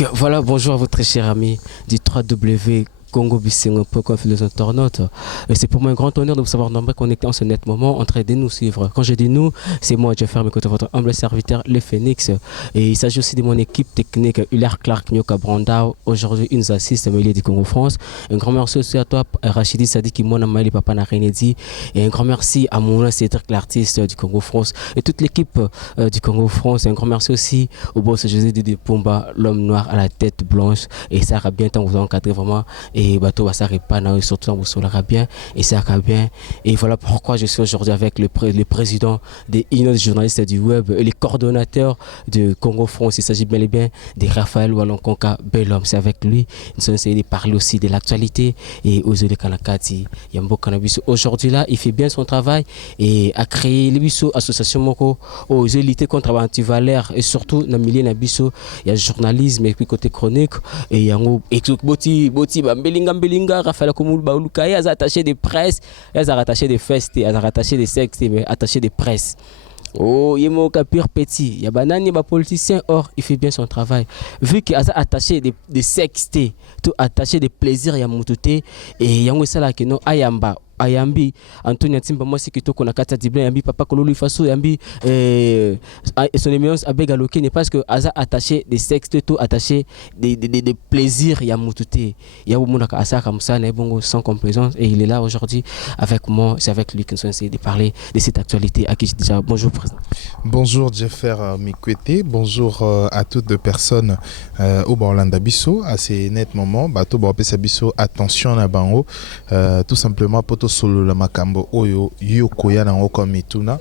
Donc voilà, bonjour à votre très cher ami du 3W Congo Bissingo.com les internautes. Et c'est pour moi un grand honneur de vous savoir nombreux connectés en ce net moment en train de nous suivre. Quand je dis nous, c'est moi, Jeffer, mais côté votre humble serviteur, le Phoenix. Et il s'agit aussi de mon équipe technique, Hilaire Clark, Nyoka Brandao. Aujourd'hui, il nous assiste, Amélie du Congo France. Un grand merci aussi à toi, Rachidi Sadi, qui m'a Maïli Papa Narenedi. Et un grand merci à mon Cédric, l'artiste du Congo France. Et toute l'équipe du Congo France. Un grand merci aussi au boss José Didi Pumba, l'homme noir à la tête blanche. Et ça va bien tant vous encadrer vraiment. Et bateau va s'arrêter pas, surtout vous soulera bien. Et ça va bien. Et voilà pourquoi je suis aujourd'hui avec le président des journalistes du web et les coordonnateurs de Congo France. Il s'agit bel et bien de Raphaël Walonkonka Bellhomme. C'est avec lui. Nous allons essayer de parler aussi de l'actualité. Et aux de Kanakati, Yambo Cannabis. Aujourd'hui là, il fait bien son travail et a créé l'association Moko aux lutter contre l'antivalère et surtout dans le milieu Nabiso, il y a le journalisme et puis côté chronique et il y a Boti Belinga Raphaël Komoul Baoluka, il y a attaché des presse, il y a attaché des festes, il y a attaché des sexes, mais attaché des presse. Oh, il y a pire petit, il y a banani, il y a politicien, or il fait bien son travail. Vu qu'il a attaché des sexes, tout attaché des plaisirs, il y a moutouté et il y a un ça là qui non ayamba. Ayambi Antonia Timba moi c'est que to kona kata dibla yambi papa kololu faso yambi son éminence abega loké n'est pas que aza attaché des sexes tout attaché des plaisirs ya mututé ya mona ka asa comme ça na bongo sans complaisance et il est là aujourd'hui avec moi, c'est avec lui que nous allons essayer de parler de cette actualité à qui je dis déjà bonjour président. Bonjour Jeffer Mikwete, bonjour à toutes les personnes au Orlando Bisso à ces nets moments bateau Bapesa Bisso attention à bango tout simplement pour solo la makambo oyo yokoya na comme ituna.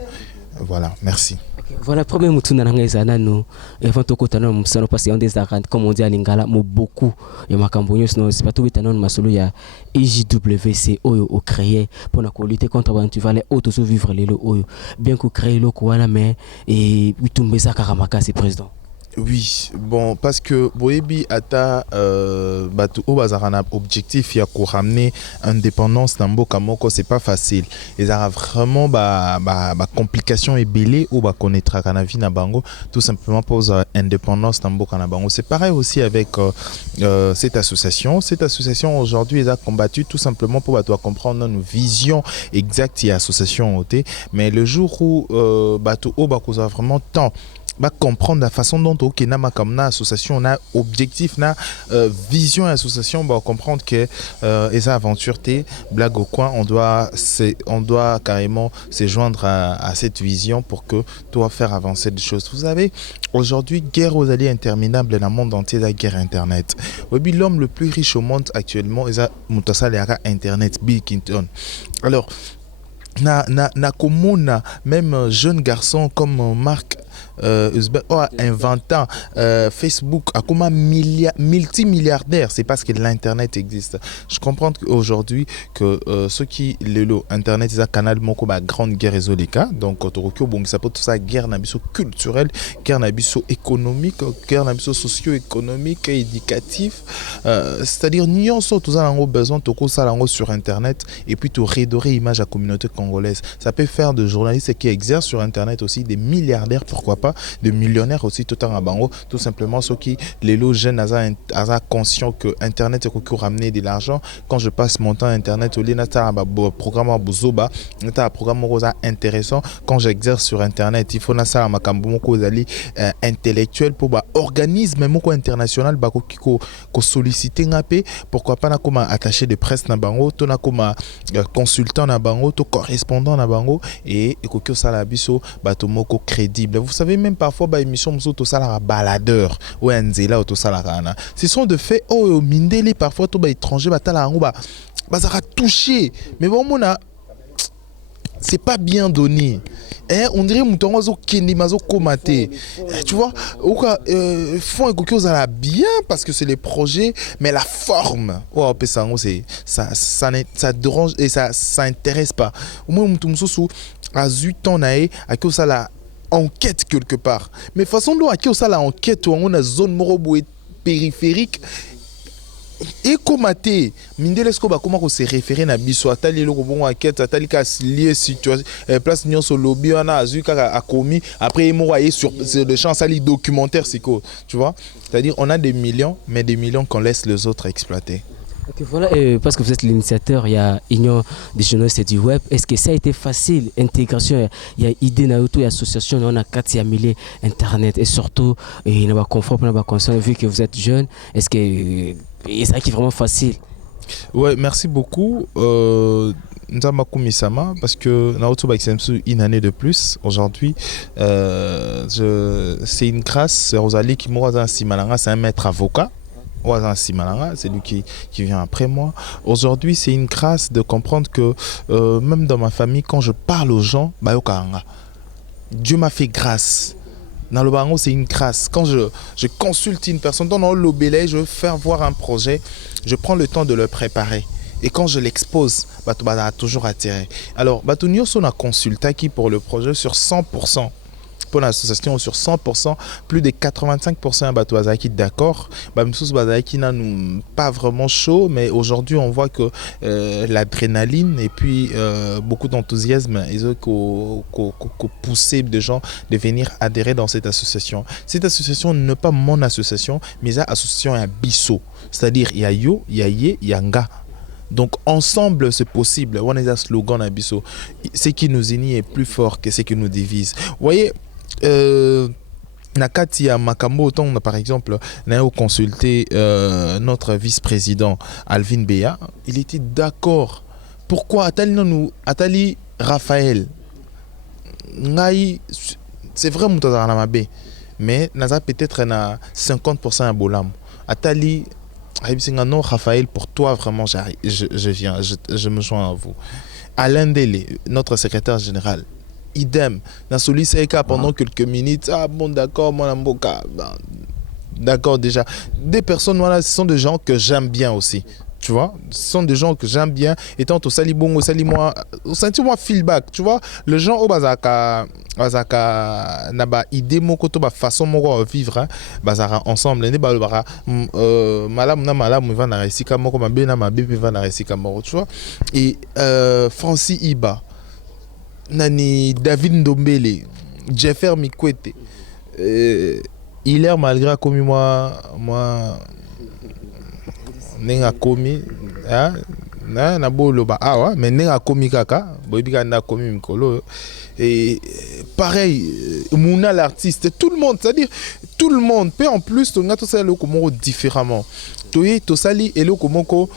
Voilà, merci. Voilà, premier mutuna na ngeza no avant to kotana musano parce qu'on des arènes comme on dit à Lingala mo beaucoup ya makambo nyos no c'est pas tout bitana no masolo ya IJWC oyo au créé pour na lutter contre l'antivaleur auto vivre les oyo bien que créer le ko wana mais et bitumbeza karamaka c'est président. Oui, bon, parce que Boebi Ata Batu Obazarana objectif il y a qu'on ramener indépendance dans Bokamoko, c'est pas facile. Ils ont vraiment complication et belé ou connaître Kanavi Nabango tout simplement pour indépendance dans Bokanabango. C'est pareil aussi avec cette association. Cette association aujourd'hui ils a combattu tout simplement pour comprendre nos visions exactes et association OT. Mais le jour où Batu Obakoza vraiment temps comprendre la façon dont ok na comme na association na objectif na vision association comprendre que les aventures blague au coin on doit carrément se joindre à cette vision pour que doit faire avancer des choses. Vous savez aujourd'hui guerre aux alliés interminables dans le monde entier la guerre internet. Oui, l'homme le plus riche au monde actuellement est internet Bill Clinton. Alors na komona même jeune garçon comme Mark inventant Facebook à comme multimilliardaire, c'est parce que l'internet existe. Je comprends qu'aujourd'hui que ceux qui le internet c'est un canal mon comme grande guerre résolika donc Tokyo bon ça peut tout ça guerre nabiso culturelle, guerre nabiso économique, guerre nabiso socio-économique et éducatif c'est-à-dire nous sommes tous en besoin de ça sur internet et puis to redorer image à la communauté congolaise. Ça peut faire de journalistes qui exercent sur internet aussi des milliardaires, pourquoi pas de millionnaires aussi tout en bango, tout simplement ceux qui les lots jeunes à conscient que internet est pour ramener de l'argent. Quand je passe mon temps à internet au linata programme à Bozoba un programme intéressant. Quand j'exerce sur internet il faut na ça makambo moko zali intellectuel pour organisme moko international ko solliciter ngapé pourquoi pas na comme attaché de presse na bango to na comme consultant na bango to correspondant na bango et ko sala biso bato moko crédible. Vous savez même parfois émission to sala baladeur ou nzela to sala kana ce sont de faits oh mindeli parfois to étranger batala ngo bazara touché mais bon mona c'est pas bien donné. On dirait moutongo kendi mazo komate. Tu vois, font quelque chose bien parce que c'est les projets mais la forme. Oh pesango c'est ça dérange et ça intéresse pas. Au moins moutongo à 8 ans naé à que ça la enquête quelque part. Mais façon dont à que ça la enquête ou on a zone morobo périphérique et komaté mindele sko ba comment se référer na biso atali loko bon enquête atali ka lié situation place nyon so lobby wana azu kaka akomi après mo voyé sur le champ sali documentaire siko tu vois, c'est-à-dire on a des millions mais des millions qu'on laisse les autres exploiter. Ok, voilà, parce que vous êtes l'initiateur, il y a Union des journalistes et du web. Est-ce que ça a été facile, intégration, il y a idée, il y a association, on a 4 000 Internet et surtout, il y a un confort, il y a un concern, vu que vous êtes jeune, est-ce que ça qui est vraiment facile? Ouais, merci beaucoup. Nzamakumisama, parce que Naoto Baksemsu, une année de plus, aujourd'hui, c'est une grâce, Rosalie Kimoraza Simalanga, c'est un maître avocat. C'est lui qui vient après moi. Aujourd'hui, c'est une grâce de comprendre que même dans ma famille, quand je parle aux gens, Dieu m'a fait grâce. Dans le barango, c'est une grâce. Quand je consulte une personne, dans l'obélé, je veux faire voir un projet, je prends le temps de le préparer. Et quand je l'expose, ça a toujours attiré. Alors, Batunio son a consulté qui pour le projet sur 100%. Pour l'association sur 100%, plus de 85% bateau Azaki d'accord. Bamsous Bazaki n'a pas vraiment chaud, mais aujourd'hui on voit que l'adrénaline et puis beaucoup d'enthousiasme ils ont poussé des gens de venir adhérer dans cette association. Cette association n'est pas mon association, mais l'association est un bisso, c'est-à-dire il y a yo, il y a ye, il y a nga. Donc ensemble c'est possible. On a un slogan à bisso. Ce qui nous unit est plus fort que ce qui nous divise. Vous voyez. Nakati à Makambo, par exemple, nous avons consulté notre vice-président Alvin Beya. Il était d'accord. Pourquoi Atali Raphaël? C'est vrai, mais nous avons peut-être 50% à Bolam. Atali non, Raphaël, pour toi, vraiment, je viens, je me joins à vous. Alain Dele, notre secrétaire général. Idem, dans celui-ci pendant quelques minutes, ah bon d'accord, mon amboka, d'accord déjà. Des personnes, voilà, ce sont des gens que j'aime bien aussi, tu vois, ce sont des gens que j'aime bien, étant au salibon, au salimoi, au sentiment feedback, tu vois, le gens au bazaka naba idée mon koto ba façon mon vivre bazara ensemble ne ba bara malam na malam va na resika moko mabe na mabe va na resika moko, tu vois. Et Francis Iba Nani David Ndombele, Jeffer Mikwete, Hilaire malgré commis moi n'enga commis hein na bolo ba awa mais n'enga commis kaka boyika na commis mikolo et pareil Mouna l'artiste, tout le monde, c'est-à-dire tout le monde peut en plus on a tout ça le comment différemment to sali et le comment to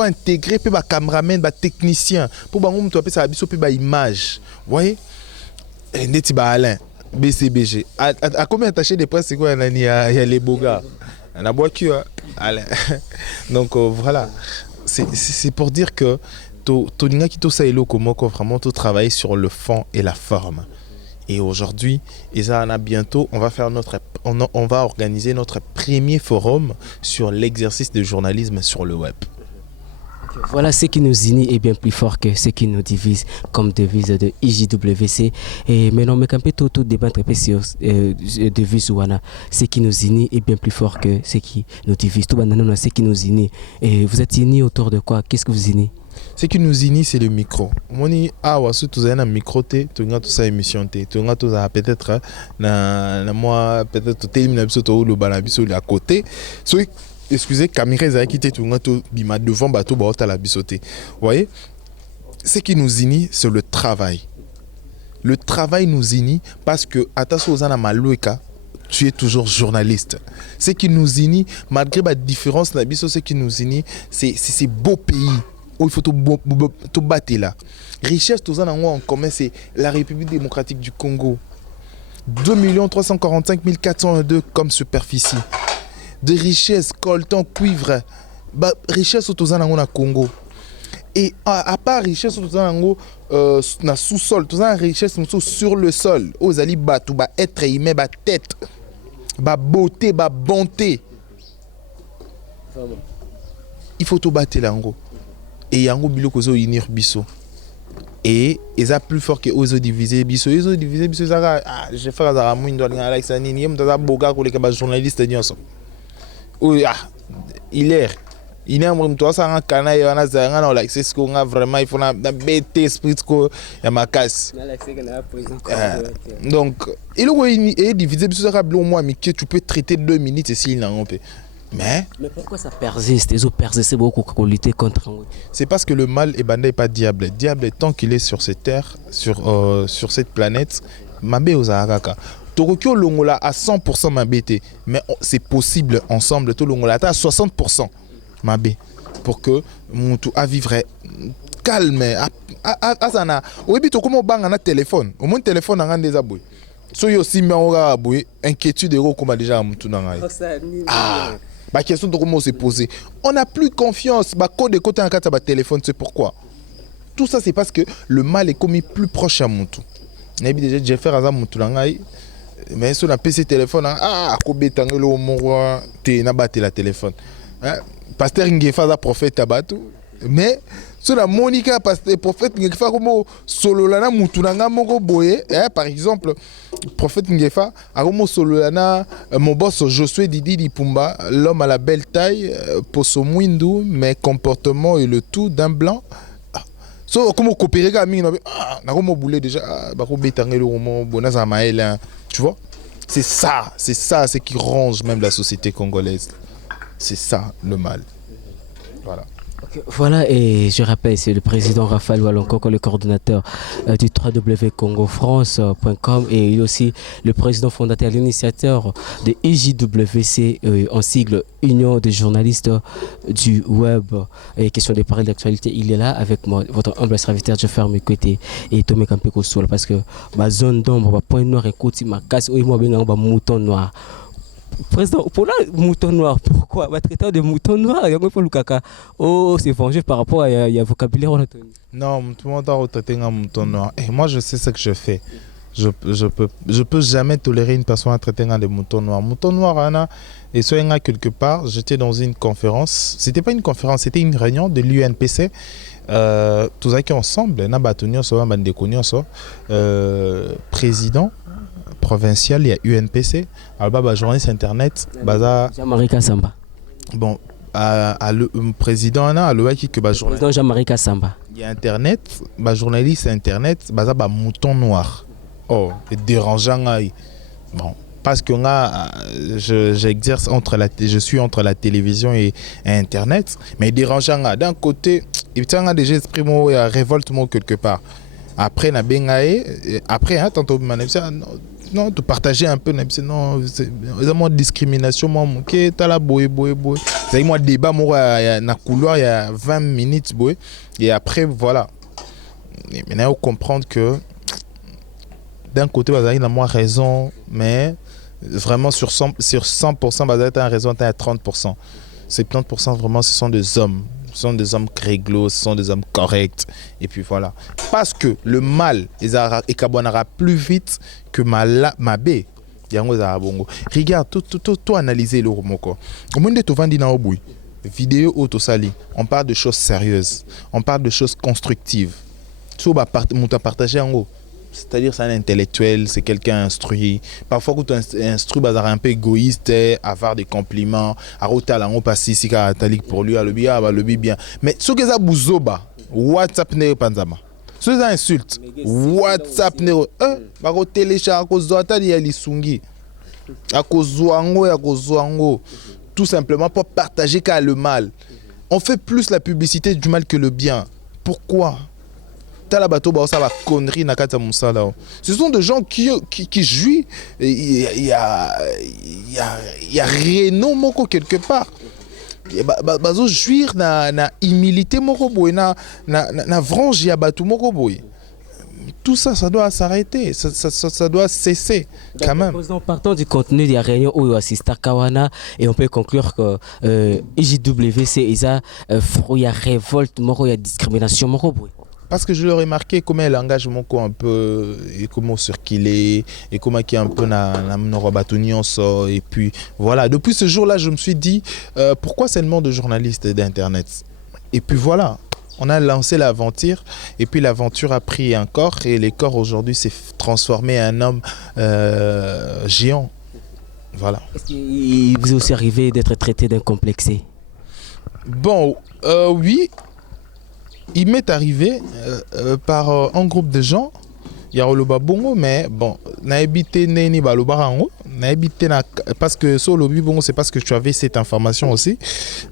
intégrer pe ba cameraman ba technicien pour ba ngom to appeler ça biso pe ba image, vous voyez, neti ba Alain BCBG à combien attaché des presse c'est quoi il y a les beaux gars on a bois que Alain donc voilà, c'est pour dire que Toninga qui tout ça est comment vraiment tout travailler sur le fond et la forme. Et aujourd'hui, bientôt, on va organiser notre premier forum sur l'exercice de journalisme sur le web. Voilà, ce qui nous unit est bien plus fort que ce qui nous divise, comme devise de IJWC. Et maintenant, mais quand on peut débattre sur devise Wana, ce qui nous unit est bien plus fort que ce qui nous divise. Tout le ce qui nous unit. Et vous êtes unis autour de quoi? Qu'est-ce que vous unit? Ce qui nous unit, c'est le micro. Moni awa su tu un micro te, tu as tout ça émission te, tu as tout ça peut-être na moi peut-être tu élimines biso to le balabiso à côté. So excusez, caméra za quitté tu as tout bima devant bateau ba ta la bisoté. Vous voyez? Ce qui nous unit, c'est le travail. Le travail nous unit parce que ataso za na malueka tu es toujours journaliste. Ce qui nous unit malgré la différence na biso, ce qui nous unit, c'est beau pays. Où il faut tout battre là. Richesse, tout ça en commun, c'est la République démocratique du Congo. 2 345 402 comme superficie. De richesse, coltan, cuivre. Richesse, tout ça en Congo. Et à part richesse, tout ça en sous-sol, tout ça richesse sur le sol. Aux ali batou, être humain, tête, beauté, bonté. Il faut tout battre là en gros. Et yango biloko zo unir biso et ça plus fort que ozo diviser biso ça je fais ça à moi ndo ngala ça nini yem ta boga ko les journalistes nyonso ou Hilaire. Il est un peu ça en canaille, on a ça, on a l'accès ce qu'on a vraiment, il faut un bête esprit que y a ma casse. Donc, il est divisé sur ça, moi, mais tu peux traiter 2 minutes et s'il n'en peut. Mais pourquoi ça persiste? Les autres persistent beaucoup pour lutter contre. C'est parce que le mal est pas diable. Diable, tant qu'il est sur cette terre, sur cette planète, Mabé aux Araka. Tokyo Longola à 100% Mabé, mais c'est possible ensemble, tout Longola à 60%. Mabé pour que mon tout à vivre calme à sana au début comment bang un téléphone au moins téléphone en des aboués so yo si mais on va aboué inquiétude de comme déjà mon tout dans bah question de comment se poser on n'a plus confiance bah code de côté en cas de téléphone c'est pourquoi tout ça c'est parce que le mal est commis plus proche à mon tout et puis déjà j'ai fait à mon tout mais sur la PC téléphone kobe tangelo mo te na battre la téléphone pasteur Ngefa za prophète abatu mais sur la Monica pasteur prophète Ngefa comme sololana mutunanga moko boye par exemple prophète Ngefa a comme sololana mon boss Josué Didi Dipumba l'homme à la belle taille poso mwindu mais comportement et le tout d'un blanc so comme coopérer avec ami na comme boulé déjà ba ko betangelo romo bonaza maël tu vois c'est ça c'est qui ronge même la société congolaise. C'est ça le mal. Voilà. Okay, voilà, et je rappelle, c'est le président Raphaël Walonko, le coordonnateur du www.congofrance.com et il est aussi le président fondateur, l'initiateur de IJWC, en sigle Union des journalistes du web. Et question de parler d'actualité, il est là avec moi, votre humble serviteur Jeffer Mekwete et Tomé Kampeko Soul, parce que ma zone d'ombre, ma point noir, écoute, ma casse, ou moi, ma mouton noir. Président, pour là, mouton noir, pourquoi va traiter de mouton noir? Oh, c'est vengé par rapport à y a vocabulaire. Non, tout le monde a traité un mouton noir. Et moi, je sais ce que je fais. Je peux jamais tolérer une personne à traiter un de mouton noir. Mouton noir, Anna, et soit quelque part, j'étais dans une conférence. C'était pas une conférence, c'était une réunion de l'UNPC. Tous qui ensemble, président provincial, il y a UNPC, alors journaliste internet, Jean-Marie Kassamba. Bon, le président a le qui que président Jean-Marie Kassamba. Il y a internet, journaliste internet, mouton noir. Oh, dérangeant. Bon, parce que j'exerce je suis entre la télévision et internet, mais dérangeant d'un côté, il y a déjà exprimé il y a révolte quelque part. Après après tantôt non, de partager un peu, non, c'est vraiment discrimination, moi, ok, t'as la boy. C'est moi débat, moi, il y a un couloir, il y a 20 minutes, boy, et après, voilà. Et maintenant, il faut comprendre que d'un côté, il y a moins raison, mais vraiment sur 100%, il y a raison, il y a 30%. 70% vraiment, ce sont des hommes. Ce sont des hommes réglo, ce sont des hommes corrects. Et puis voilà. Parce que le mal est carbonera plus vite que Mabé. Regarde, tout analyser le romoko. Au monde de tout vendre dans le vidéo autosali, on parle de choses sérieuses. On parle de choses constructives. Tout va partager en haut. C'est-à-dire c'est un intellectuel, c'est quelqu'un instruit. Parfois quand tu instruis, un peu égoïste, avoir des compliments, à la on passe ici pour lui, à le bien. Mais ce que ça bouzoba, WhatsApp n'est pas panzama. Ce que ça insulte, WhatsApp n'est pas télécharger à cause de il y a lisungi, à cause de tout simplement pour partager qu'à le mal. On fait plus la publicité du mal que le bien. Pourquoi? Ce sont des gens qui jouissent. Il y a Renault moko quelque part. Bazo jouir na humilité moko boy na frange ya batu moko boy. Tout ça, ça doit s'arrêter, ça doit cesser quand même. Partant du contenu de la réunion où assiste Kawana et on peut conclure que IJWC il y a révolte, il y a discrimination moko boy. Parce que je l'ai remarqué comment elle engage mon un peu et comment circuler et comment qui est un peu et puis voilà, depuis ce jour-là je me suis dit pourquoi seulement de journalistes d'internet. Et puis voilà, on a lancé l'aventure et puis l'aventure a pris un corps et le corps aujourd'hui s'est transformé en un homme géant. Voilà. Est-ce qu'il vous est aussi arrivé d'être traité d'incomplexé? Bon, oui, il m'est arrivé par un groupe de gens. Il y a le bongo, mais bon, n'a habité neni balobarango, n'a habité parce que sur le bongo, c'est parce que tu avais cette information aussi,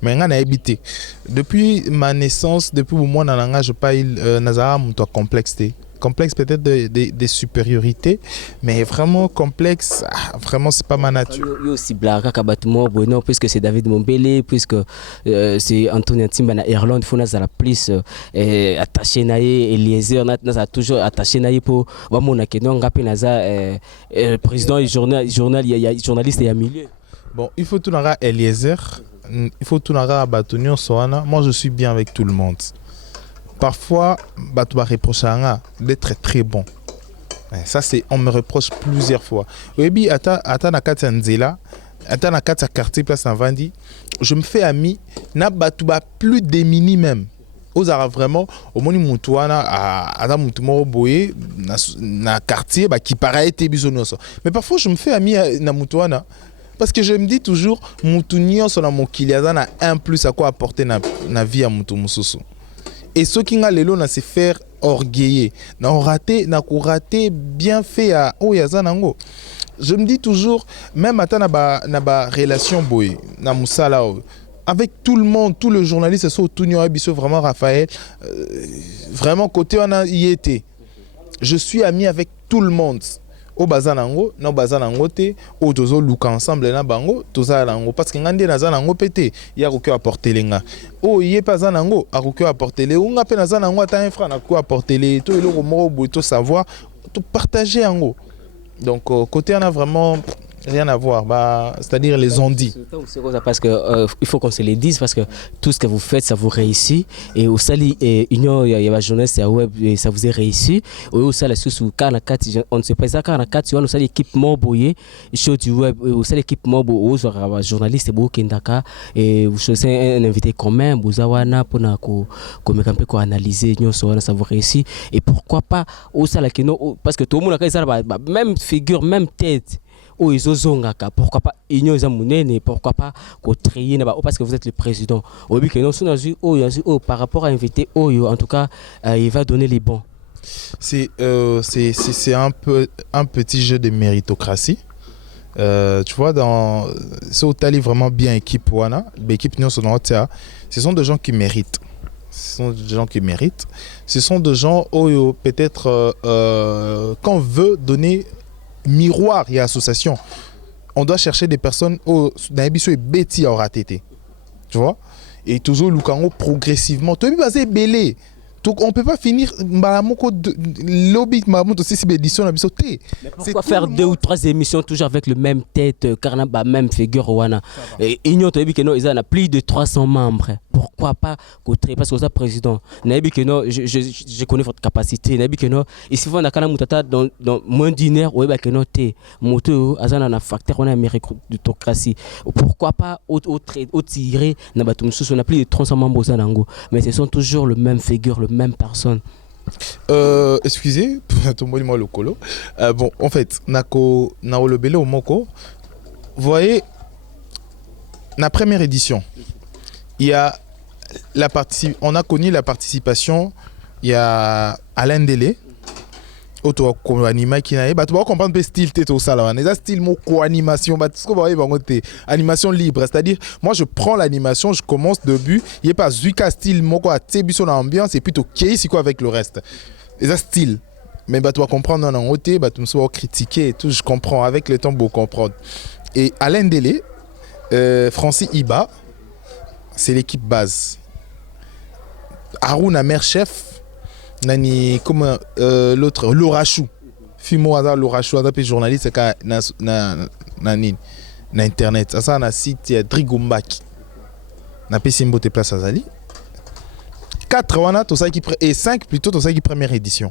mais on a habité. Depuis ma naissance, depuis au moins dans je pas nazara mon complexité. Complexe peut-être des supériorités, mais vraiment complexe, vraiment c'est pas ma nature. Il y a aussi Blaga Kabatmo, Bueno, puisque c'est David Mombele, puisque c'est Anthony Timbana Irlande, il faut la plus attaché naïe, Eliezer, n'a toujours attaché naïe pour Wamona Kenon, Rapenaza, président et journaliste et à milieu. Bon, il faut tout n'aura Eliezer, il faut tout n'aura Batonion Soana. Moi je suis bien avec tout le monde. Parfois, tu vas reprocher d'être très bon. Ça, on me reproche plusieurs fois. Oui, attends, na quartier place en Vandi, je me fais ami, na batuba plus démuni même. Aux arabes vraiment, au moni mutuana à mutumo boye na quartier qui paraît être bisonoso. Mais parfois, je me fais ami na mutuana. Parce que je me dis toujours, mutunio sur la mokiliaza na un plus à quoi apporter na vie à mutumususu. Et ceux qui ont l'élo na se faire orgueiller, na raté bien fait à Oyazanango. Je me dis toujours, même à na ba relation boy, na musala avec tout le monde, tous les journalistes, sont Tunio Abisso, vraiment Raphaël, vraiment côté on a y été. Je suis ami avec tout le monde. Au bazanango, no bazanango te, au tozo luka ensemble na bango, toza lango parce que ngande na zanango pété, ya ko apporter lenga. Oh yé pas zanango, a ko apporter le, on appelle na zanango ata un frère na ko apporter le, to ilo mo bo to savoir, to partager ango. Donc côté on a vraiment rien à voir, c'est-à-dire les ondits. Parce que il faut qu'on se les dise parce que tout ce que vous faites, ça vous réussit et au sali union il y a la jeunesse et web et ça vous est réussi. Au sali sous Kanakati, on ne sait pas ça Kanakati, on sali équipe moboye, show du web, au sali équipe mobo, au journaliste beau Kendaka et vous choisissez un invité commun, Buzawana pour na ko un peu analyser union ça vous réussit et pourquoi pas au sali parce que tout le monde a ça même figure, même tête. Oh, ils ont pourquoi pas union pourquoi pas parce que vous êtes le président. Par rapport à inviter en tout cas il va donner les bons. C'est un peu un petit jeu de méritocratie. Tu vois dans ce tali vraiment bien équipe wana l'équipe ce sont des gens qui méritent. Ce sont des gens qui méritent. Ce sont des gens peut-être qu'on veut donner miroir et association. On doit chercher des personnes au Nabiso et Betty aura été. Tu vois? Et toujours Lukango progressivement. Tu es basé belé. Donc on peut pas finir lobby aussi c'est édition pourquoi faire 2 ou 3 émissions toujours avec le même tête carnaba même figure wana et union to que non ils ont plus de 300 membres. Pourquoi pas côté parce que vous êtes président nabi que non je connais votre capacité nabi que non et si vous na kana mutata dans moins d'une heure ouais que non té moto azana na facteur on a méritocratie. Pourquoi pas au tirer na batum sous on a plus de 300 membres au nango mais ce sont toujours le même figure le même personne. Excusez, moi le colo. Bon, en fait, nako le belé au moko. Vous voyez, la première édition, il y a on a connu la participation. Il y a Alain Delé. Auto co-animation qui n'a pas tu vas comprendre le style t'es au salon les style mon co-animation ce qu'on va voir animation libre c'est-à-dire moi je prends l'animation je commence début il y a pas zuka style mon quoi tu sur l'ambiance et plutôt qui c'est quoi avec le reste les style mais tu vas comprendre en côté tu me sois critiquer et tout je comprends avec le temps beau comprendre et Alain Delé Francis Iba c'est l'équipe base Harouna mère chef nani comme l'autre Lorachou Fimo Ada Lorachou Ada journaliste na internet ça na site Drigombaki na Simbo te place azali 4 wana to ça qui et 5 plutôt to ça qui première édition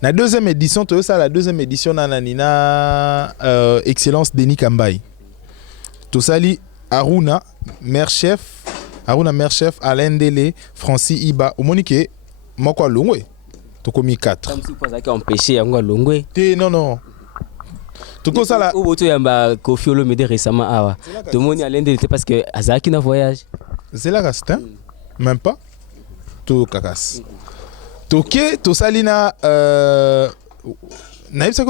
na deuxième édition to ça la deuxième édition na nina excellence Denis Kambay to ça li Aruna mère chef Alain Delé Francis Iba au monique « Moko Longwe, tu commis 4. Comme si vous avez empêché à Longwe. Non. Tout ça là. Au retour, il y a Kofi Olomide récemment. Tout le monde y a l'un parce que Azaki n'a voyage. C'est là que même pas. Tout cacasse. Toké, tout ça, lina.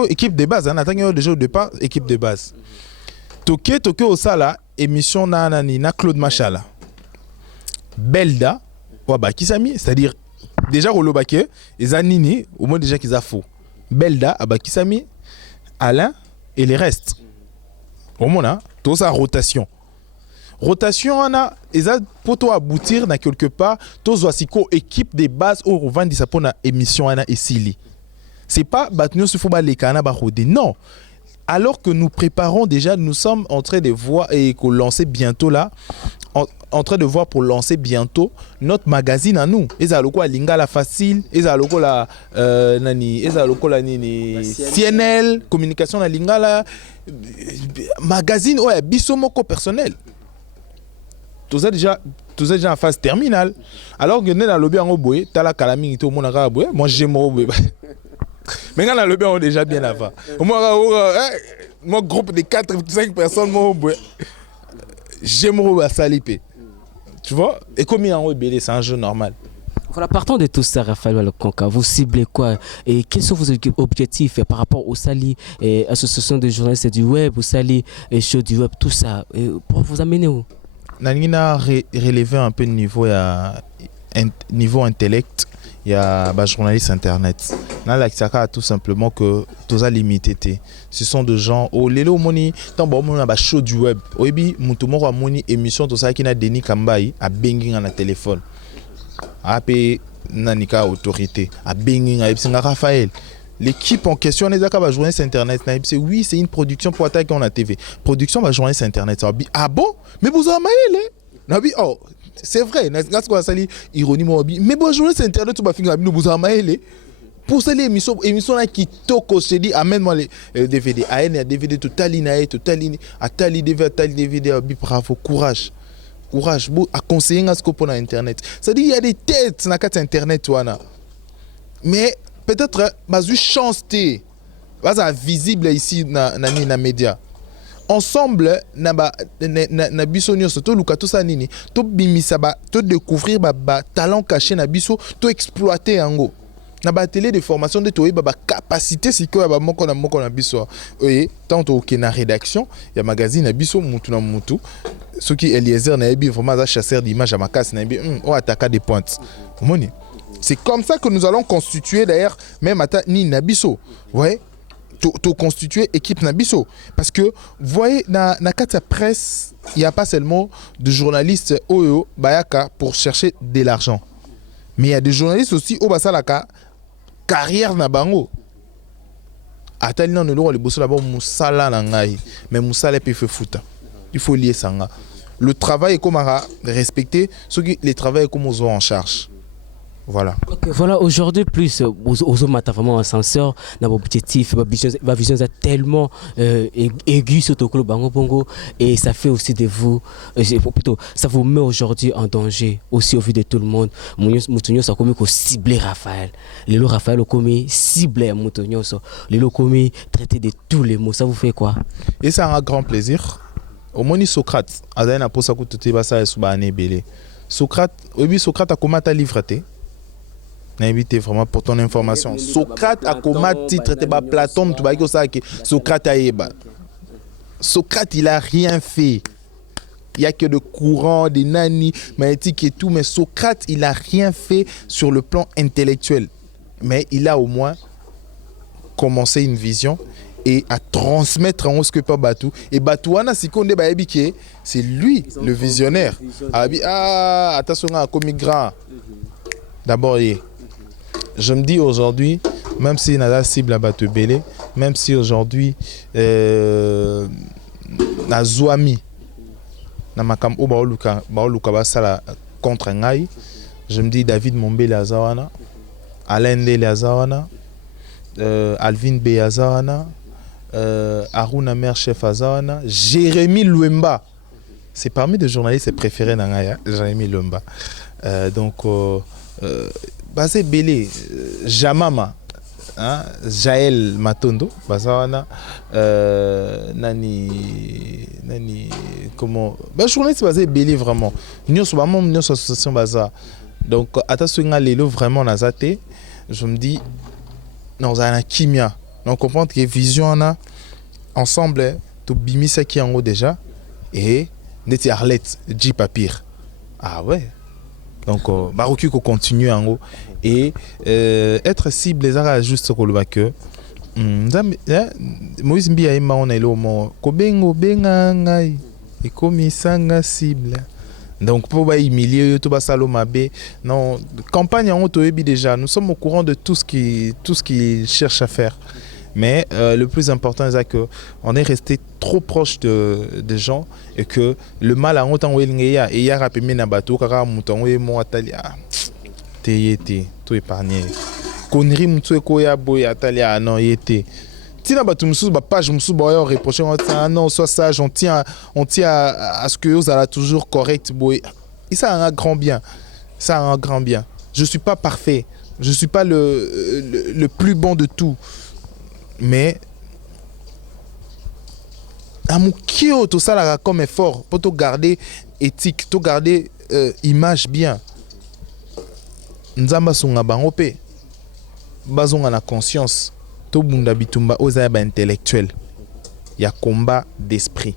Équipe de base, on attend déjà au départ, équipe de base. Toké, au sala, émission na Claude Machala. Belda, Wabakisami, c'est-à-dire déjà Rolobake, et Zanini, au moins déjà qu'ils a faux. Belda, Abakisami, Alain et les restes. Au moins, tout ça rotation. Rotation, on a, et ça pour toi aboutir dans quelque part, tous voici équipe de base au revendre ça pour la émission ana et Sili. C'est pas battre sur football les canards barodé. Non. Alors que nous préparons déjà, nous sommes en train de voir et qu'on lancer bientôt là, en train de voir pour lancer bientôt notre magazine à nous. Et ça quoi Lingala facile, et ça la nani, et ça la nini CNL, communication na Lingala magazine ouais bisomoko personnel. Tout ça déjà en phase terminale. Alors que nous dans le lobby en oboé, t'as la calamine tout le monde a oboé. Moi j'aime oboé. Mais dans le lobby on est déjà bien avant. Moi groupe de 4-5 personnes moi oboé. J'aime oboé à Salipé. Tu vois? Et comme il y a un oboé, c'est un jeu normal. Voilà, partons de tout ça, Raphaël Walokonka. Vous ciblez quoi? Et quels sont vos objectifs par rapport au Sali, association de journalistes du web, au Sali, show du web, tout ça, pour vous amener où? Nangina relevé un peu de niveau intellect, il y a des journalistes internet. Là, tout simplement que tout ça limité. Ce sont des gens au lelo moni tant bon on a show du web. Obi mutumo a moni émission tout ça qui na Denis Kambai à banging na téléphone. AP nanika autorité à banging à Epsinga Raphaël. L'équipe en question, les journalistes internet, oui, c'est une production pour attaquer en TV. Production, journaliste internet. Ah bon? Mais vous en avez oh, c'est vrai. Ironie, mais bon, journaliste internet, vous en avez pour ça, les émissions qui toquent, je dis, amène-moi les DVD. AN, DVD, totaline, à tali DVD, bravo, courage. Courage, à conseiller ce qu'on a internet. C'est-à-dire, il y a des têtes dans la internet, mais peut-être bazu chance té baza visible ici na média ensemble na biso nyonso to luka to sa nini to bimisa ba to découvrir ba talent caché na biso to exploiter yango na ba télé de formation de to ba capacité siko ba moko na biso et tant au na rédaction ya magazine na biso mutu na mutu ce qui Eliezer na ebi vraiment za chasseur d'images à makasi na ebi o attaquer des pointes moni. C'est comme ça que nous allons constituer d'ailleurs même à ni Nabiso. Vous voyez, tout constituer équipe Nabiso. Parce que, vous voyez, dans la presse, il n'y a pas seulement de journalistes OEO, Bayaka, pour chercher de l'argent. Mais il y a des journalistes aussi au Basalaka, carrière Nabango. Atalina ne le bosso là-bas, Moussala Nangai. Mais Moussala peut faire foutre. Il faut lier ça. Le travail est comme à respecter ceux qui les travaillent comme aux en charge. Voilà. Okay, voilà, aujourd'hui, plus aux hommes, vraiment un senseur, dans vos objectifs, ma vision est tellement aiguë sur le club Bango Bongo, et ça fait aussi de vous, plutôt, ça vous met aujourd'hui en danger, aussi au vu de tout le monde. Moutonio, ça comme cibler Raphaël. Les lots Raphaël, au commis cibler Moutonio, les lots commis traiter de tous les mots, ça vous fait quoi? Et ça a un grand plaisir. Au moins, Socrate, Adana pour ça que tout est passé sur l'année belé. Socrate, oui, Socrate a comment t'as livré? Invité vraiment pour ton information. Socrate a comment titre Platon, tu vas dire ça que Socrate a eba. Socrate il a rien fait. Il y a que de courant, des nani, magnétiques et tout, mais Socrate il a rien fait sur le plan intellectuel. Mais il a au moins commencé une vision et à transmettre en haut ce que pas Batou. Et Batouana, c'est lui le visionnaire. Attention à comme grand. D'abord, je me dis aujourd'hui, même si la cible à Batou Belé, même si aujourd'hui, na Zouami, na makam o baoluka basala contre ngai, je me dis David Mombele Azawana, Alain Lele Azawana, Alvin B Azawana, Aruna Mer Chef Azawana, Jérémy Luemba. C'est parmi les journalistes préférés d'Angaya, Jérémy Luemba. Donc, basé Belé, Jamama, hein, Jaël Matondo bazawana nani comment bah journaliste basé belé vraiment nous sommes vraiment nous association baza donc attention à l'élo vraiment nazaté je me dis non ça a kimia donc comprendre que vision on a ensemble tout bimisa qui en haut déjà et neti Arlette J Papir ah ouais donc Baroku qu'on continue en haut et être cible les arts juste pour le que Moïse Mbia ima on est là au moment kobengo benga ngai et comme sanga cible donc pour ba humilier tout ba saloma be non campagne en haut déjà nous sommes au courant de tout ce qu'il cherche à faire. Mais le plus important c'est que on est resté trop proche des gens et que le mal a autant et il y a rapidement na bateau car mouton et moi atalia t'es tout épargné connerie mouton ko ya boy atalia non yété tina bateau moussou ba page moussou ba reprocher non soit sage on tient à ce que vous allez toujours correct boy et ça a un grand bien je suis pas parfait je suis pas le plus bon de tout. Mais à mon kio tout ça là comme effort pour te garder éthique, te garder image bien. Nzamba sunga bangope, bazonga na conscience, to bunda bitumba ozaba intellectuel. Il y a combat d'esprit.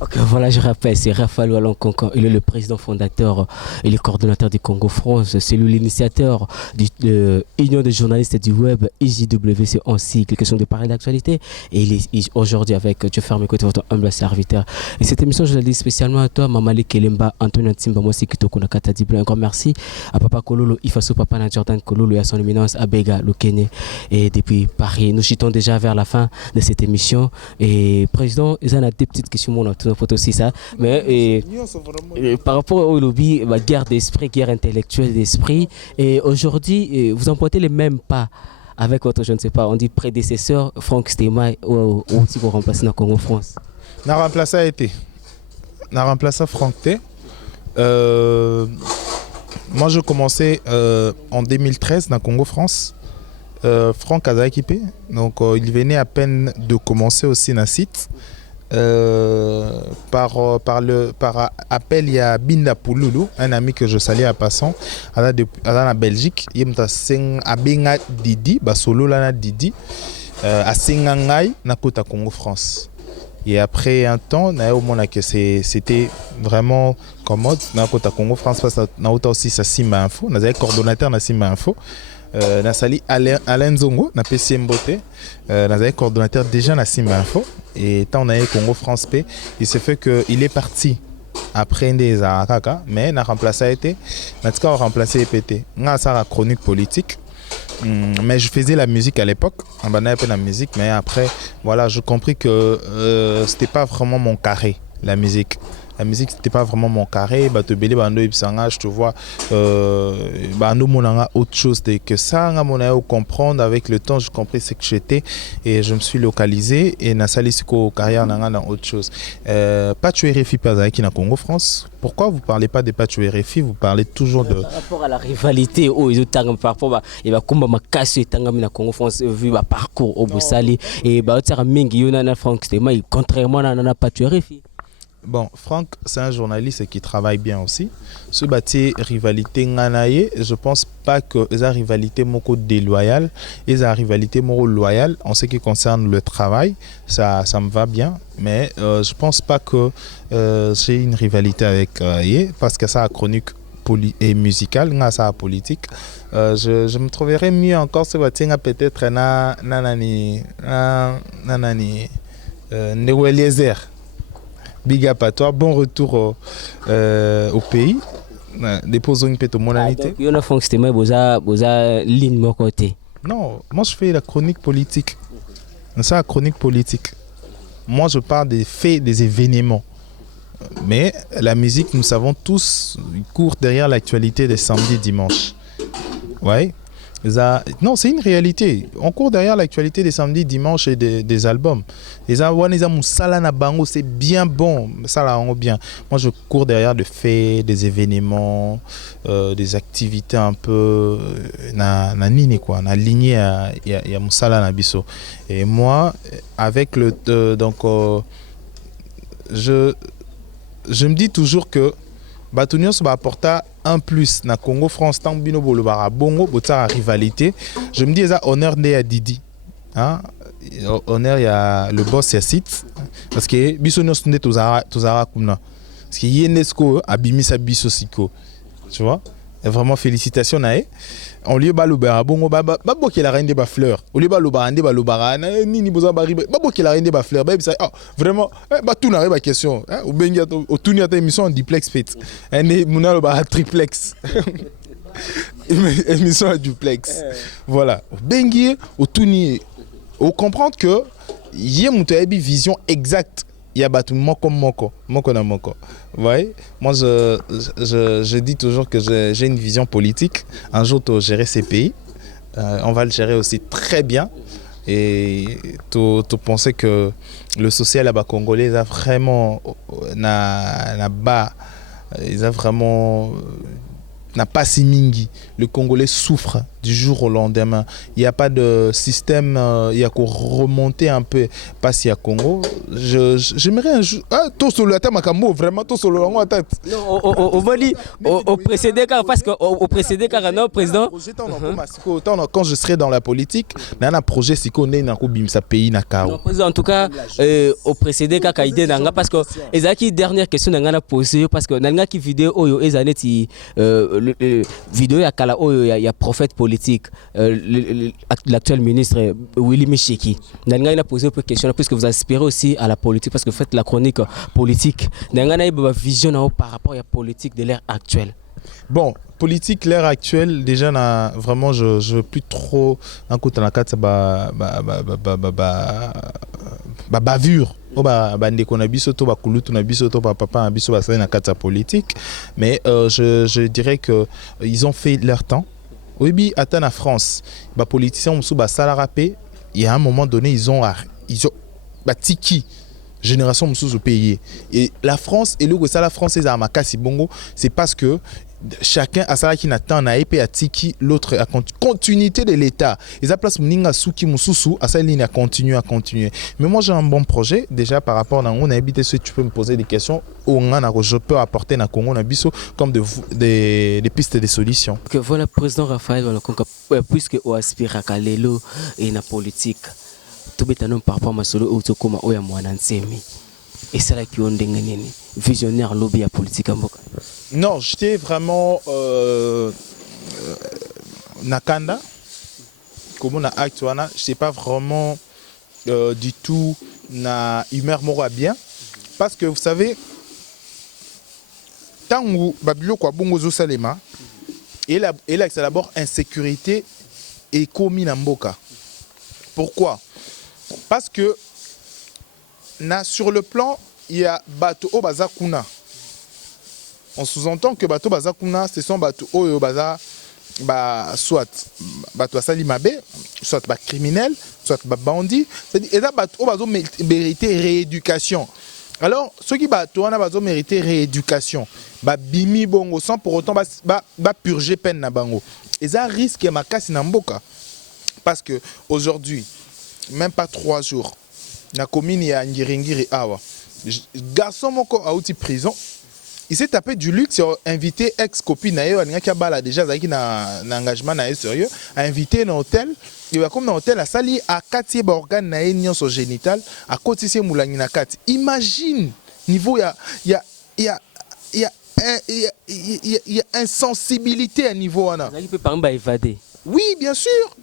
Ok, voilà, je rappelle, c'est Raphaël Oualon-Cancan. Il est le président fondateur et le coordonnateur du Congo France. C'est lui l'initiateur de l'Union des journalistes du web, IJWC en sigle, question de parler d'actualité. Et il est aujourd'hui avec Dieu ferme côté votre humble serviteur. Et cette émission, je la dis spécialement à toi, Mamali Kelemba, Antonio Ntimba, moi aussi, Kitoko Nakata Dibla. Un grand merci à Papa Kololo, Ifaso Papa Jordan Kololo et à son éminence Abega Lukene. Et depuis Paris, nous chutons déjà vers la fin de cette émission. Et président, il y a des petites questions, mon photo aussi ça, mais par rapport au lobby, guerre d'esprit, guerre intellectuelle d'esprit, et aujourd'hui, vous empruntez les mêmes pas avec votre, je ne sais pas, on dit prédécesseur, Franck Stema, ou si vous remplacez dans Congo France. Na remplacé Franck T. Moi, je commençais en 2013 dans Congo France. Franck a équipé, donc il venait à peine de commencer aussi dans le site. Par appel, il y a Binda Pouloulou, un ami que je salue à passant, à la Belgique. Il y a Benga Didi, Basolo Lana Didi, à Sengangai, na Kota Congo France. Et après un temps, c'était vraiment commode, na Kota Congo France, parce que na aussi ça Simba Info, na coordonnateur na Simba Info. Nasali Alain Zongo, na PCM Beauté, na coordonnateur déjà na Simba Info. Et tant on a eu Congo France P, il s'est fait qu'il est parti après des Arakaka, mais n'a remplacé été, n'a pas remplacé EPT. N'a ça la chronique politique, mais je faisais la musique à l'époque, on a un peu la musique, mais après voilà, je compris que c'était pas vraiment mon carré, la musique. La musique c'était pas vraiment mon carré, te belé bando ibsanga, je te vois bando monanga autre chose que ça, nga comprendre avec le temps, je compris ce que j'étais et je me suis localisé et na sali siko carrière nanga dans autre chose. Pas tuer RFI pas qui na Congo France. Pourquoi vous parlez pas des pas tuer RFI, vous parlez toujours de par rapport à la rivalité ils ont par rapport il va combat ma casse tangami na Congo France vu ba parcours au Boussali et ba tsara mingi yona na Franck Stema contrairement na pas tuer RFI. Bon, Franck, c'est un journaliste qui travaille bien aussi. Ce bâti rivalité nganaye, je pense pas que la rivalité moko déloyale, la rivalité moko loyale en ce qui concerne le travail, ça me va bien, mais je pense pas que j'ai une rivalité avec Ye parce que ça a chronique et musicale, ça a politique. Je me trouverais mieux encore ce bâti peut-être nanani Ndego Eliezer. Big up à toi, bon retour au pays. Déposons une petite monalité. Il y a un fonctionnement, vous avez ligne mon côté. Non, moi je fais la chronique politique. C'est la chronique politique. Moi je parle des faits, des événements. Mais la musique, nous savons tous, court derrière l'actualité des samedis et dimanches. Ouais. Non, c'est une réalité. On court derrière l'actualité des samedis, dimanches et des albums. Les Moussala na bango, c'est bien bon. Ça là, on bien. Moi, je cours derrière des faits, des événements, des activités un peu na nini quoi, na lignée à Moussala na biso. Et moi, avec le je me dis toujours que Batunios va apporter un plus na Congo France tant bino bolobara bongo botsa rivalité. Je me dis ça honneur né à Didi. Hein? Honneur il y a le boss Yassit parce que bisonios nde tozara kuna. Parce que Yenesco abimisa biso siko. Tu vois? Et vraiment félicitations nae. On lui ba lobara bongo babo qui la reine des ba fleurs. On lui ba lobara ande ba lobara nini boza ba riba babo qui la reine des ba fleurs. Ba bisa vraiment ba tout na ba question. Au benga au tout ni ata émission en duplex fait. Ene muna lobara triplex. Émission en duplex. Voilà. Bengi au tout ni au comprendre que yé mutoyebi vision exacte. Il y a battu moko na moko. Vous voyez, moi je dis toujours que j'ai une vision politique. Un jour tu gérer ces pays, on va le gérer aussi très bien. Et tu penser que le social là-bas congolais il a vraiment n'a pas si mingi. Le Congolais souffre du jour au lendemain. Il n'y a pas de système, il y a qu'à remonter un peu. Pas si à Congo. J'aimerais un jour. Ah, tout sur le thème vraiment, tout sur le long tête. Non, au Mali, au précédé, parce qu'au précédé, car non, président. Quand je serai dans la politique, il y a un projet, c'est qu'on est dans un pays. En tout cas, au précédé, car idée, parce que les acquis dernière question, on a posé, parce que dans la vidéo, les années, vidéo, il y a prophète politique, l'actuel ministre Willy Micheki. Il a posé une question, puisque vous aspirez aussi à la politique, parce que vous faites la chronique politique. Il y a une vision par rapport à la politique de l'ère actuelle. Bon, politique, l'ère actuelle, déjà, vraiment, je ne veux plus trop un coup de la carte, bavure. Mais je dirais que ils ont fait leur temps. Oui, attends la France, les politiciens ont il y a un moment donné ils ont tiki génération mususu pays et la France et le que ça la France c'est à makasi bongo c'est parce que chacun a ça qui n'attend na épée à tiki l'autre à continuité de l'état et ça place mninga suki mususu à ça ligne à continuer mais moi j'ai un bon projet déjà par rapport à on a habité ce tu peux me poser des questions où je peux apporter na Congo na biso comme des pistes de solutions que voilà président Raphaël puisque on aspire à kalelo et na politique tout bétanom par rapport à solo autokoma oya mwana nsemi et c'est là qui ont des visionnaire lobby à politique en Boka. Non, j'étais vraiment Nakanda, comme on a actuellement, je sais pas vraiment du tout na humeur mora bien, parce que vous savez, tant que Babilo kwa bongo zo salema, et là c'est d'abord insécurité et commis na Mboka. Pourquoi? Parce que sur le plan il y a Bato Bazakuna. On sous-entend que Bato Bazakuna, ce sont Bato Oyo Baza, soit Bato Asali Mabe, soit criminel, soit bandit. C'est-à-dire que Bato Bazo mérité rééducation. Alors, ceux qui Bato Bazo mérité rééducation, Bimi Bongo, sans pour autant purger peine na bango. Et ça risque ma casse Namboka. Parce que aujourd'hui, même pas 3 jours, na commune ya Ngiringiri Awa. Garçon moko a outil prison. Il s'est tapé du luxe, il a invité ex-copine qui a déjà un engagement sérieux, a invité un hôtel. Il va comme dans l'hôtel à sali à Kati organe na union so génital à côté c'est Moulangi na Kati. Imagine niveau il y a insensibilité à niveau là. Il peut pas évader. Oui, bien sûr.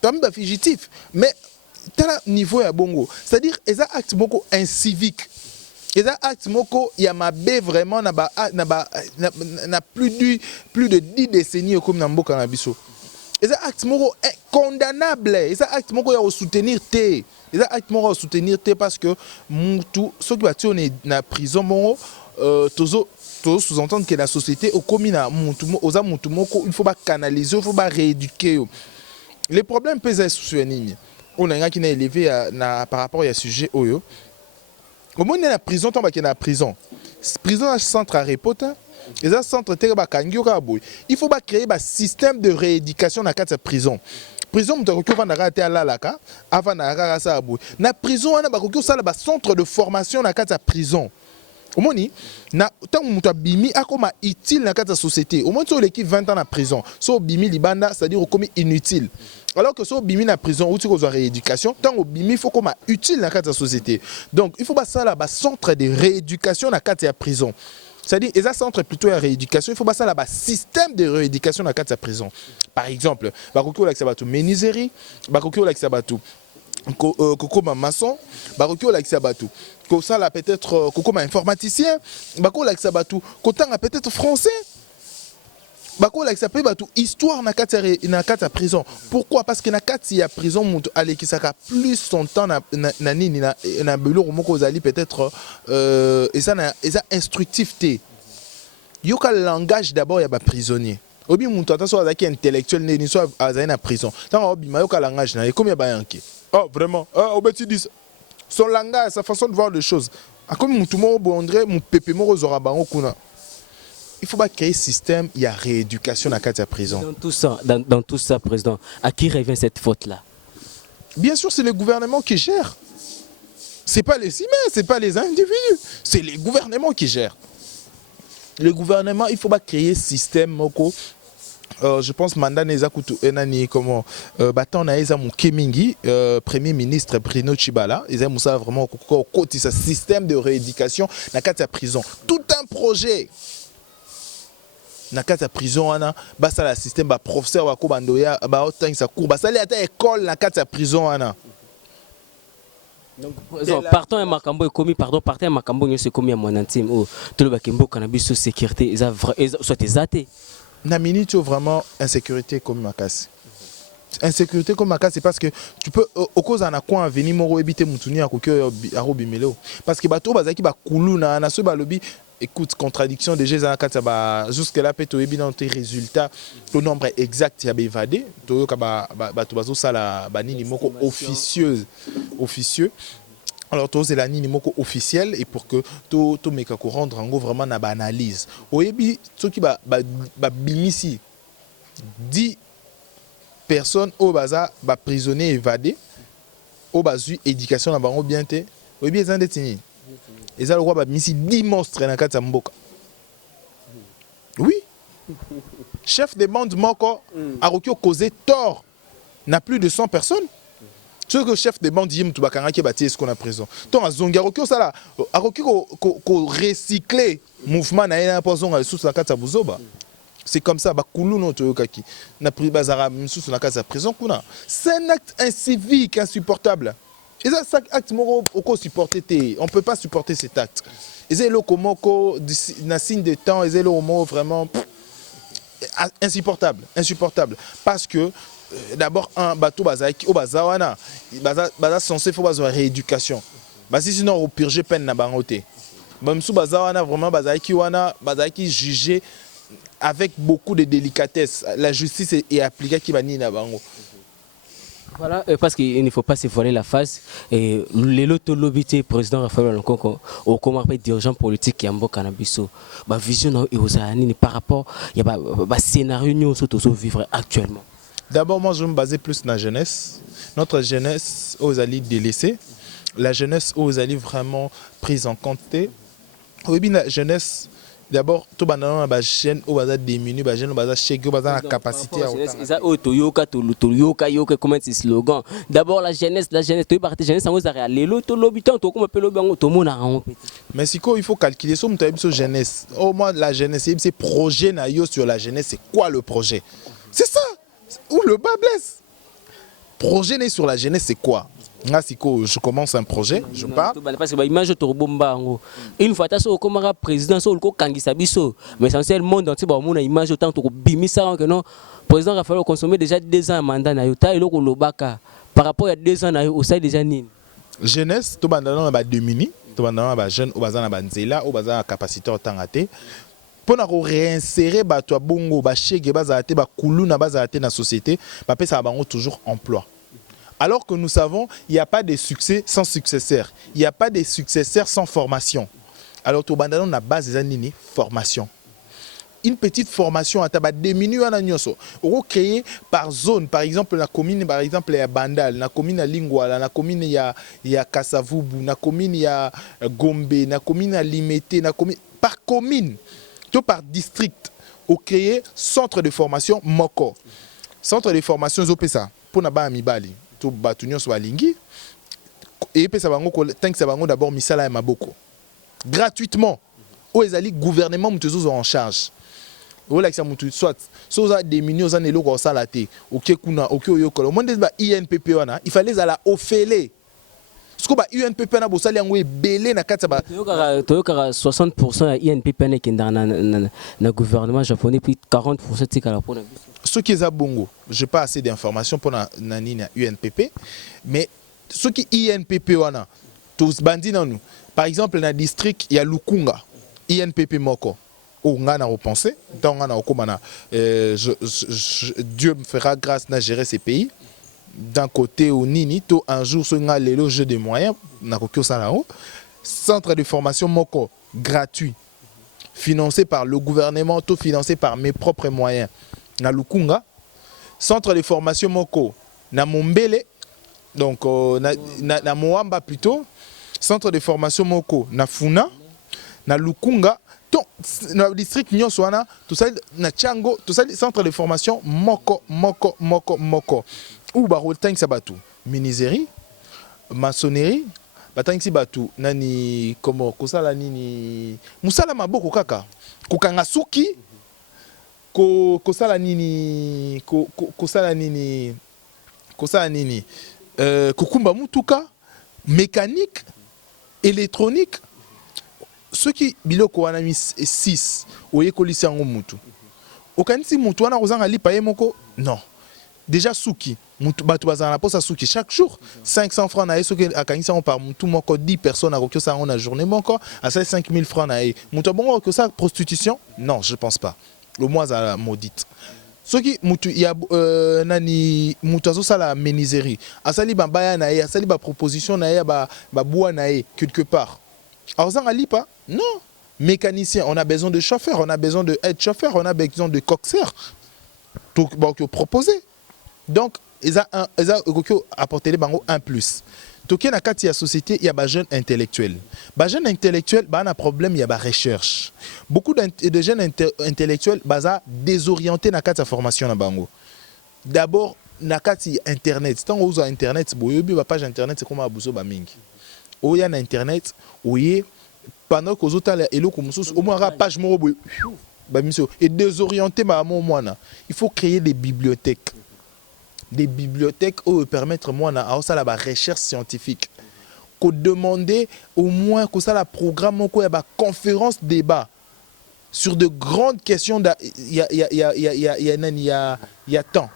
Parmi les fugitifs, mais tel niveau à bongo, c'est-à-dire ils ont acte beaucoup incivique. Ils ont acte moko yamabe vraiment n'a plus de 10 décennies comme Namboka na biso. Ils ont acte moko condamnable. Ils ont acte moko ya soutenir té. Ils ont acte moko soutenir té parce que tout ceux qui battu on est na prison moko tozo sous-entendre que la société au commun il faut pas canaliser, il faut pas rééduquer. Les problèmes peuvent être sur une on a qui est élevé par rapport à ce sujet au moins il y a la prison tant qu'il y a la prison prison centre à repote et ça centre il faut pas créer un système de rééducation dans la prison. Prison mutakoki va nagate alalaka avant nagaka sa abou na prison wana bakoki sala ba centre de formation na kati ya prison omoni na tant muta bimi akoma utile na kati ya société au moins so leki 20 ans na prison so bimi libanda c'est-à-dire komi inutile alors que so bimi na prison ou tu ko rééducation tant au bimi faut comme utile na kati ya société donc il faut ba sala ba centre de rééducation na kati ya prison. C'est-à-dire, ils ont centre plutôt à rééducation. Il faut passer là-bas système de rééducation dans la prison. Par exemple, Bakoko Laxabatou Ménisérie, Bakoko Laxabatou Koko maçon, Bakoko Laxabatou Kosa la peut-être Koko informaticien, Bakoko Laxabatou Kotanga peut-être français. Bakoko Laxabatou histoire na kati prison. Pourquoi? Parce que na kati ya prison mutu ale kisaka plus son temps na nini na belo moko zali peut-être et ça instructif té. Yoka langage d'abord ya ba prisonnier. Obi mutu attention azaki intellectuel ne so azali na prison. Tant obi mayoka langage na comme ya ba yanké. Oh vraiment, obeti dit son langage, sa façon de voir les choses. A comme mutu mo bondre mu pepe mo zora bango kuna. Il faut pas créer un système, il y a rééducation dans la prison. Dans tout ça, Président, à qui revient cette faute-là? Bien sûr, c'est le gouvernement qui gère. Ce n'est pas les humains, ce n'est pas les individus. C'est les gouvernements qui gèrent. Le gouvernement, il ne faut pas créer un système. Je pense que Manda Neza Kutu Enani, comment Batan Naeza Moukemingi, Premier ministre Bruno Chibala, ils aiment ça vraiment un système de rééducation dans la prison. Tout un projet. Na kati ya prison wana basa la système ba professeur wa ko bandoya ba otangisa cours basa li ata école na kati ya prison wana. Donc partons un makambo ekomi partons un makambo nyo se komi ya monantime o tolo ba kembo cannabis sous sécurité soit ezate na minute vraiment insécurité comme makasi. Insécurité comme makasi c'est parce que tu peux au cause na quoi venir moro ebite mutuni akokyo arobimelo parce que bato bazaki ba kuluna na so ba lobi. Écoute, contradiction déjà jusque-là, peut-être évident tes résultats, le nombre exact a évadé, officieux. Alors, c'est la moko officielle et pour que tout me rendre en gros vraiment une analyse. Au début, ce qui va bimisi 10 personnes au bazar, prisonniers évadés, au bazar éducation na bango bien té, au début ils ont détenu. Et ça, le roi a mis 10 monstres dans la mboka. Oui. Chef de bande Moko a causé tort. N'a plus de 100 personnes. Ce que le chef de bande Yim Toubakanga qui a bâti ce qu'on a prison. Donc, à Zonga, a recycler le mouvement na poison à sous la carte Bouzoba. C'est comme ça, Bakoulou no Toyokaki. N'a pris Bazara sous la carte prison. C'est un acte incivique, insupportable. Et ça, cet acte, on ne peut pas supporter cet acte. Et c'est le komoko, un signe de temps, et c'est le mot vraiment insupportable. Parce que, d'abord, un bateau bazaki, au bazawana, baza censé faire une rééducation. Sinon, au purger peine na bangote. Même sous bazawana, vraiment, bazaki jugé avec beaucoup de délicatesse. La justice est appliquée qui va ni na bango. Voilà, parce qu'il ne faut pas se voiler la face. Et les lobité président Raphaël Lonkoko, au comment dirigeant politique qui a un cannabis, ma vision et par rapport il y a un scénario nous sommes vivre actuellement. D'abord, moi je me basais plus sur la jeunesse. Notre jeunesse aux alliés délaissés, la jeunesse aux alliés vraiment prise en compte. Oui, la jeunesse. D'abord, tout le monde a jeune au bazar diminué, jeune au bazar chèque, au bazar la capacité à comment c'est slogan. D'abord la jeunesse, tu es jeunesse en aux les loto l'habitant, tout comme appelle l'habitant, tout le monde a un mais si il faut calculer ça, sur jeunesse. Au moins la jeunesse, c'est projet naïo sur la jeunesse, c'est quoi le projet? C'est ça. Où le bas blesse. Projet né sur la jeunesse, c'est quoi? Je commence un projet, je pars. Parce que l'image une fois que tu es président, mais essentiellement, le monde entier a une image autant que le président Raphaël consommé déjà 2 ans de mandat. Par rapport à 2 ans, au sein déjà Nine. Jeunesse, tu as 2 minutes, tu as jeune, tu as capacité à pour réinsérer bato bongo ba chege bazate ba kuluna bazate na société ba pesa bango toujours emploi. Alors que nous savons, il n'y a pas de succès sans successeur. Il n'y a pas de successeur sans formation. Alors, tout bandana, on a base des formation. Une petite formation à tabac diminuer en agnoso. On créer par zone, par exemple la commune, par exemple il y a Bandal, la commune à Lingwala, la commune il y a Kasavubu, la commune il y a Gombe, la commune à Limete, la commune par commune, tout par district. On créer centre de formation Moko, centre de formation Zopesa pour na ba amibali. To batunyo so alingi et pesa bango ko tank sa bango d'abord misala ya maboko gratuitement o ezali gouvernement mutuzo en charge o like ça mutu soit so za des millions za nelo ko sala te oke kuna oke oyokola monde ba INPP wana il fallait ala ofele sko ba UNPP na bosali yango ebele na kati ba toyoka 60% ya INPP na kenda na gouvernement japonais puis 40% tika la pona. Ce qui est à Bongo, je n'ai pas assez d'informations pour la UNPP, mais ce qui est INPP, tous bandits dans nous. Par exemple, dans le district, il y a Lukunga, INPP Moko. On a repensé, Dieu me fera grâce de gérer ces pays. D'un côté, au Nini, un jour, ce nga le jeu des moyens, centre de formation Moko, gratuit, financé par le gouvernement, tout financé par mes propres moyens. Na Lukunga, centre de formation Moko, na Mombele, donc na Moamba plutôt, centre de formation Moko, na Funa, na Lukunga, dans le district Nyoswana, tout ça, na Tchango, tout ça, centre de formation Moko. Ou Baroltang Sabatu, miniserie, maçonnerie, Batang Sibatu, nani, comment, kosala nini, Musala Maboko Kaka, Kokangasuki, kosala nini kokumba mutuka mécanique électronique ceux qui biloko wana 6 oye kolisi yango mutu okanisi mutu wana kozanga lipa ye moko non déjà suki mutu batu bazana posa suki chaque jour 500 francs na ye soki akanisi yango par mutu moko 10 personnes akokosa yango na journée moko asali 5000 francs na ye mutu bongo akokosa prostitution non je pense pas le mois à la maudite. Ce qui il y a nani mutazo ça la menuiserie. Asali ba baya na ye, asali ba proposition na ye ba bois na ye quelque part. Alors ça ali pas non. Mécanicien, on a besoin de chauffeur, on a besoin de aide chauffeur, on a besoin de coxeur. Tout bon que proposer. Donc ils a apporté les bango un plus. Toké na kati ya société, il y a des jeunes intellectuels. Les jeunes intellectuels, il y a un problème, il y a des recherches. Beaucoup de jeunes intellectuels sont désorientés dans la formation na bango. D'abord, na kati internet. Tant que internet, la page internet, c'est comme abuso ba mingi. Oya na internet, oye pendant que vous avez au moins la page et désorienté ma mona. Il faut créer des bibliothèques. Des bibliothèques où permettre moi na la recherche scientifique qu'on demander au moins que ça la programme quoi ba conférence débat sur de grandes questions il y a temps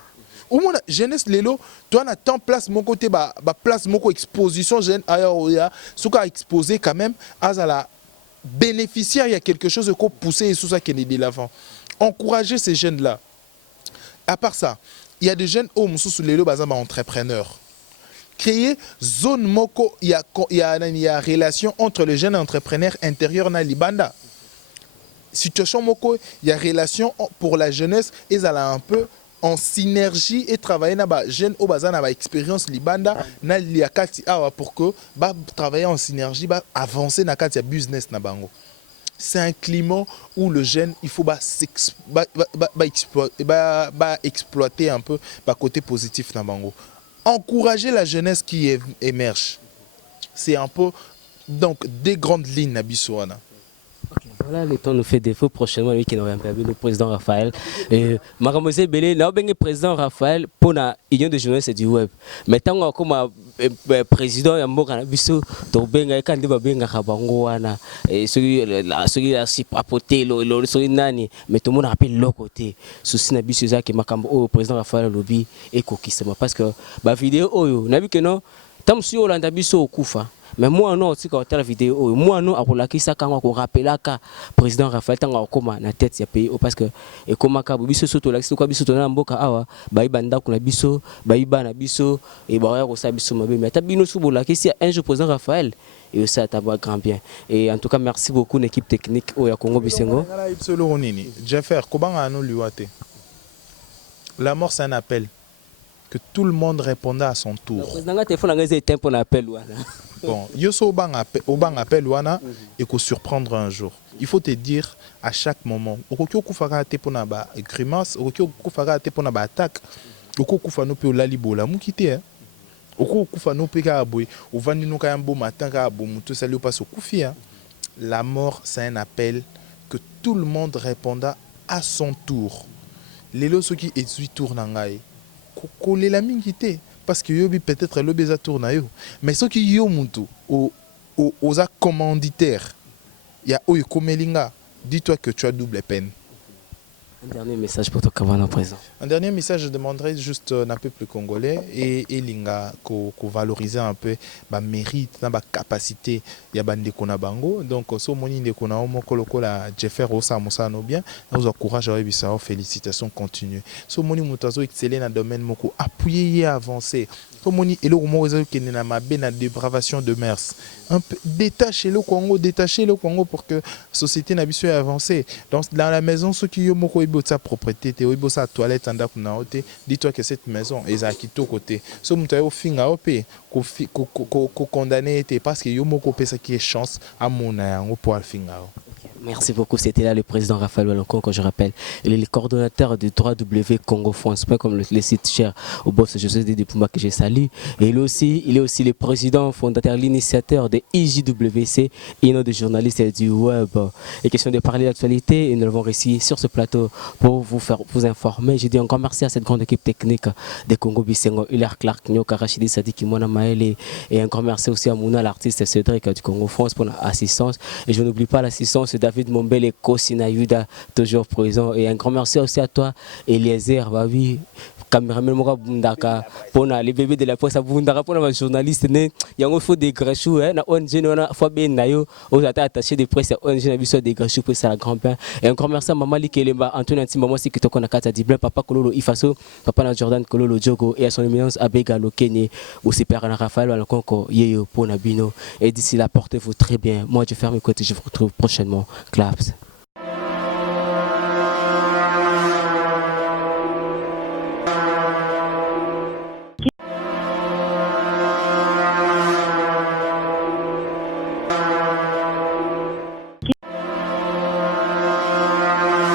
au moins jeunesse lelo toi na temps place mon côté ba place mon exposition jeune ailleurs ce qu'a exposé quand même à la bénéficiaire il y a quelque chose de pousser et tout ça qui est de l'avant encourager ces jeunes là. À part ça, il y a des jeunes hommes sous les entrepreneurs. Créer zone moko, il y a relation entre les jeunes entrepreneurs intérieurs na libanda. Situation moko, il y a relation pour la jeunesse et ça a un peu en synergie et travailler na ba jeunes au bazana ba expérience libanda na liakati awa pour que ba travailler en synergie ba avancer na kati ya business na bango. C'est un climat où le jeune, il faut exploiter un peu le côté positif dans Bango. Encourager la jeunesse qui émerge. C'est un peu donc des grandes lignes Nabisouana. Voilà, le temps nous fait défaut prochainement, lui qui nous a permis le président Raphaël. Maramosé Belé, là, le président Raphaël, pour la union de journalistes du web. Mais tant que comme président, il y a un mot qui donc benga quand il va benga kabangoana et celui là si papoter le celui nani mais tout le monde rappelle l'autre côté souci na biso za ki makambo au président Raphaël lobby et kokisema parce que ba vidéo oyo na bi que non tam si olanda biso okufa mais moi non aussi quand la vidéo moi non akola ki saka ngo ko rappeler ka président Raphaël tanga okoma na tête ya pays parce que et koma ka biso soto la ko biso to na mboka awa ba ibanda ko na biso ba ibana biso et ba ya ko sa biso mabe mais tabino subola ki si un jour président Raphaël et ça t'a pas grand bien et en tout cas merci beaucoup l'équipe technique au ya Congo Bisengo. Jeffer kobanga no liwate. La mort c'est un appel que tout le monde répondait à son tour. Bon, yoso obang appel wana et ko surprendre un jour. Il faut te dire à chaque moment, okokyo kufaka te pona ba grimace, okokyo kufaka te pona ba attaque, okokyo kufano pe olalibola mukite hein. Okokyo kufano pe ka boy, ovandi no ka mbo matin ka bo muto sali passe au kufi hein. La mort c'est un appel que tout le monde répondait à son tour. Lelo soki ezui tour na ngai. Kolela mingi te parce que yobi peut-être le beza tourna yo mais ce qui yo muntu aux commanditaires il y a oyo komelinga dis-toi que tu as double peine. Un dernier message pour toi Kavana présent. Un dernier message, je demanderais juste un peuple congolais et linga ko valoriser un peu ba mérite, ba capacité ya bande kona bango. Donc so moni de kona o moko la Jeffer osa musano bien, nous encourage à bisao félicitations continues. So moni mutazo exceller dans domaine moko appuyer et avancer. So moni elo mo ezo kene na mabe na dépravation de mœurs. Un peu détacher le Congo pour que la société n'a biso avancer. Donc dans la maison ceux qui yo moko sa propriété te oibo sa toilette anda kuna ote dis-toi que cette maison est à quito côté so mutayo finga opé ko condamné te parce que yo moko pesa qui est chance à mon yango pour finga. Merci beaucoup, c'était là le président Raphaël Walonko, que je rappelle. Il est le coordonnateur du 3W Congo France, comme le site cher au boss José Depumba que j'ai salué. Et il est aussi le président fondateur, l'initiateur de IJWC, et de journalistes du web. Et question de parler d'actualité, et nous l'avons réussi sur ce plateau pour vous informer. Je dis encore merci à cette grande équipe technique de Congo Bisengo, Hilaire Clark, Nyoka Rachidi Sadiki Mona Maële, et encore merci aussi à Mouna, l'artiste Cédric du Congo France pour l'assistance. Et je n'oublie pas l'assistance de David Mombele, Kosina Yuda, toujours présent. Et un grand merci aussi à toi, Eliezer, Babi, caméraman Moka Bundaka, pour les bébés de la presse, Bundaka, pour les journalistes, il y a un faux des grachous, na ONG, na fois bien nayo, aux attachés de presse, ONG, na biso des grachous pour ça la grand-père. Et un grand merci à Maman Likelemba, Antoine Antimamo, si tu connais Kata Diblin, Papa Kololo Ifaso, Papa na Jordan Kololo Djogo, et à son éminence Abega Lokene, aussi Père Raphaël, Alonko, Yeyo, Ponabino. Et d'ici là, portez-vous très bien. Moi, je ferme mes côtés, je vous retrouve prochainement. Claps.